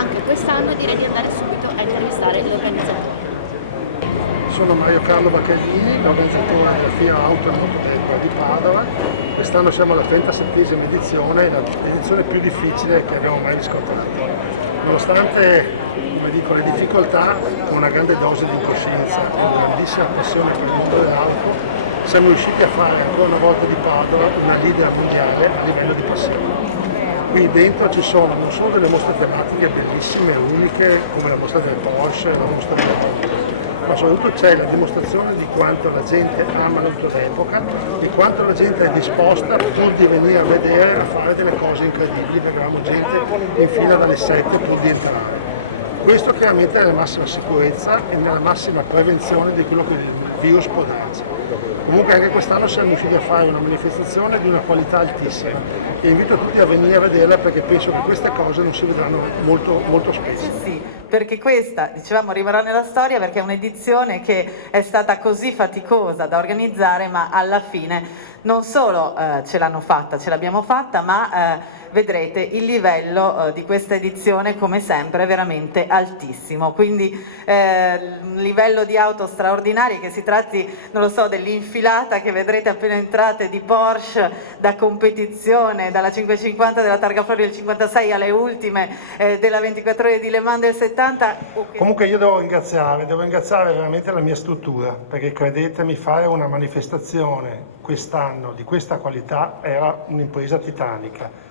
anche quest'anno direi di andare subito a intervistare l'organizzatore. Sono Mario Carlo Baccaglini, l'organizzatore della Fiera Auto e Motodeco di Padova. Quest'anno siamo alla 37esima edizione, l'edizione più difficile che abbiamo mai riscontrato. Nonostante, come dico, le difficoltà, con una grande dose di incoscienza e una grandissima passione per il mondo dell'auto, siamo riusciti a fare ancora una volta di Padova una leader mondiale a livello di passione. Qui dentro ci sono non solo delle mostre tematiche bellissime, uniche, come la mostra del Porsche, la mostra della ma soprattutto c'è la dimostrazione di quanto la gente ama l'auto d'epoca, di quanto la gente è disposta pur di venire a vedere a fare delle cose incredibili, perché avevamo gente in fila dalle 7 pur di entrare. Questo chiaramente nella massima sicurezza e nella massima prevenzione di quello che il virus può darci. Comunque anche quest'anno siamo riusciti a fare una manifestazione di una qualità altissima e invito tutti a venire a vederla perché penso che queste cose non si vedranno molto spesso. Sì, perché questa, dicevamo, rimarrà nella storia perché è un'edizione che è stata così faticosa da organizzare, ma alla fine non solo ce l'abbiamo fatta, ma vedrete il livello di questa edizione come sempre è veramente altissimo, quindi un livello di auto straordinarie, che si tratti, non lo so, dell'infilata che vedrete appena entrate di Porsche da competizione, dalla 550 della Targa Florio del 56 alle ultime della 24 ore di Le Mans del 70. Comunque io devo ringraziare veramente la mia struttura, perché credetemi, fare una manifestazione quest'anno di questa qualità era un'impresa titanica.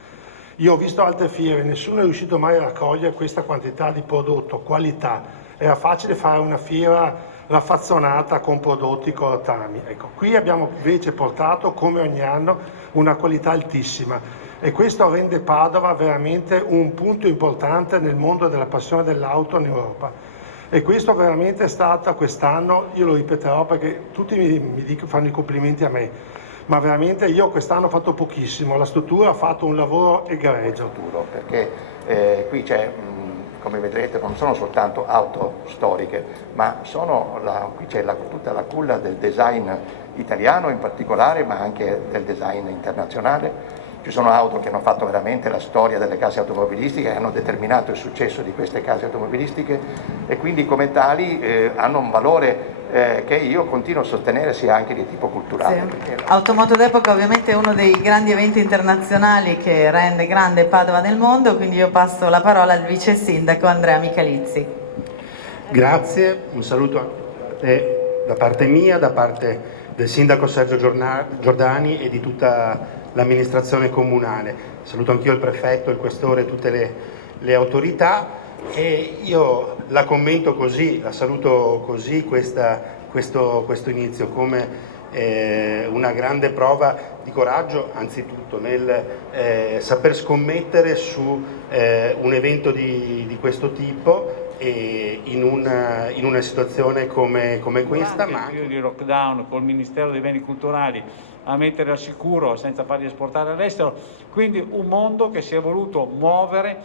Io ho visto altre fiere, nessuno è riuscito mai a raccogliere questa quantità di prodotto, qualità. Era facile fare una fiera raffazzonata con prodotti cortami. Ecco, qui abbiamo invece portato, come ogni anno, una qualità altissima e questo rende Padova veramente un punto importante nel mondo della passione dell'auto in Europa. E questo veramente è stato quest'anno, io lo ripeterò perché tutti fanno i complimenti a me, ma veramente io quest'anno ho fatto pochissimo, la struttura ha fatto un lavoro egregio. Perché qui c'è, come vedrete, non sono soltanto auto storiche, ma qui c'è tutta la culla del design italiano in particolare, ma anche del design internazionale. Ci sono auto che hanno fatto veramente la storia delle case automobilistiche, hanno determinato il successo di queste case automobilistiche e quindi come tali hanno un valore che io continuo a sostenere sia anche di tipo culturale. Sì. Automoto d'epoca ovviamente è uno dei grandi eventi internazionali che rende grande Padova nel mondo, quindi io passo la parola al vice sindaco Andrea Michalizzi. Grazie, un saluto a te da parte mia, da parte del sindaco Sergio Giordani e di tutta l'amministrazione comunale. Saluto anch'io il prefetto, il questore e tutte le autorità e io la commento così, la saluto così questo inizio come una grande prova di coraggio anzitutto nel saper scommettere su un evento di questo tipo e in una situazione come questa. Ma anche di lockdown col Ministero dei Beni Culturali a mettere al sicuro senza farli esportare all'estero, quindi un mondo che si è voluto muovere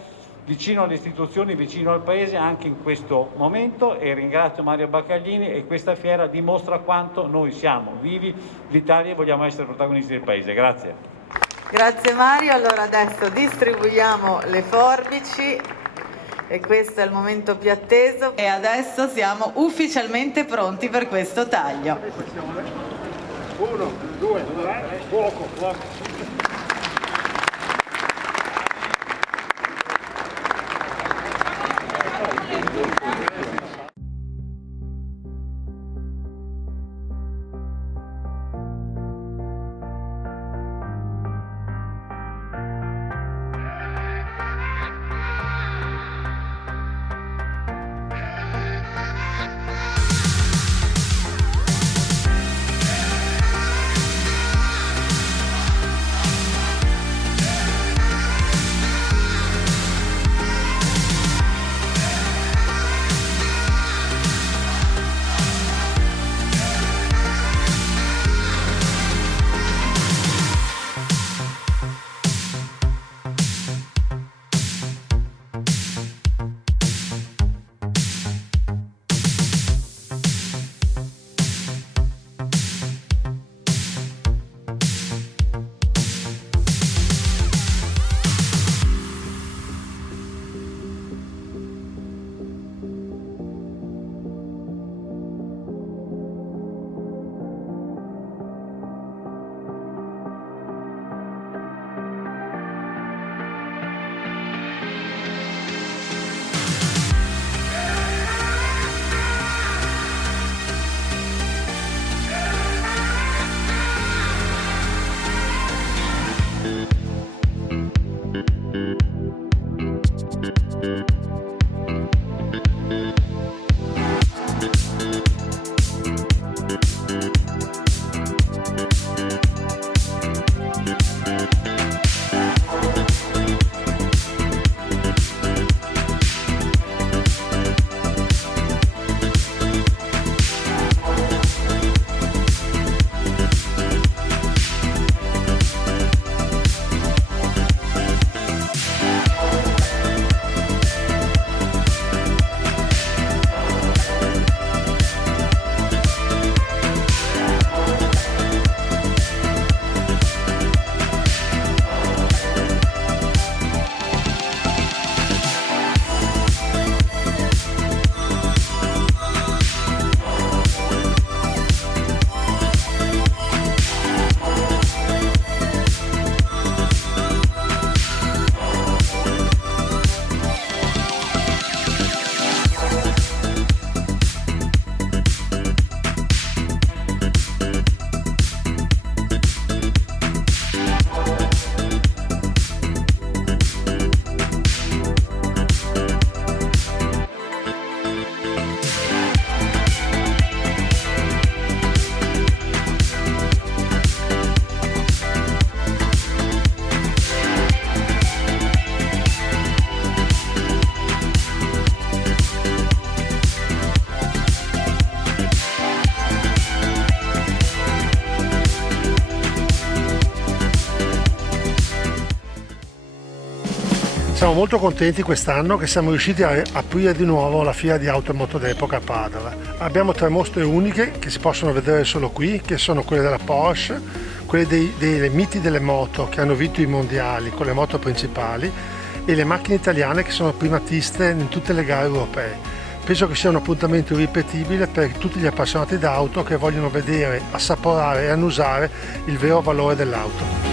vicino alle istituzioni, vicino al Paese anche in questo momento e ringrazio Mario Baccaglini e questa fiera dimostra quanto noi siamo vivi l'Italia e vogliamo essere protagonisti del Paese. Grazie. Grazie Mario, allora adesso distribuiamo le forbici e questo è il momento più atteso e adesso siamo ufficialmente pronti per questo taglio. 1, 2, 3, fuoco. Siamo molto contenti quest'anno che siamo riusciti a aprire di nuovo la fiera di auto e moto d'epoca a Padova. Abbiamo 3 mostre uniche che si possono vedere solo qui, che sono quelle della Porsche, quelle dei miti delle moto che hanno vinto i mondiali con le moto principali e le macchine italiane che sono primatiste in tutte le gare europee. Penso che sia un appuntamento irripetibile per tutti gli appassionati d'auto che vogliono vedere, assaporare e annusare il vero valore dell'auto.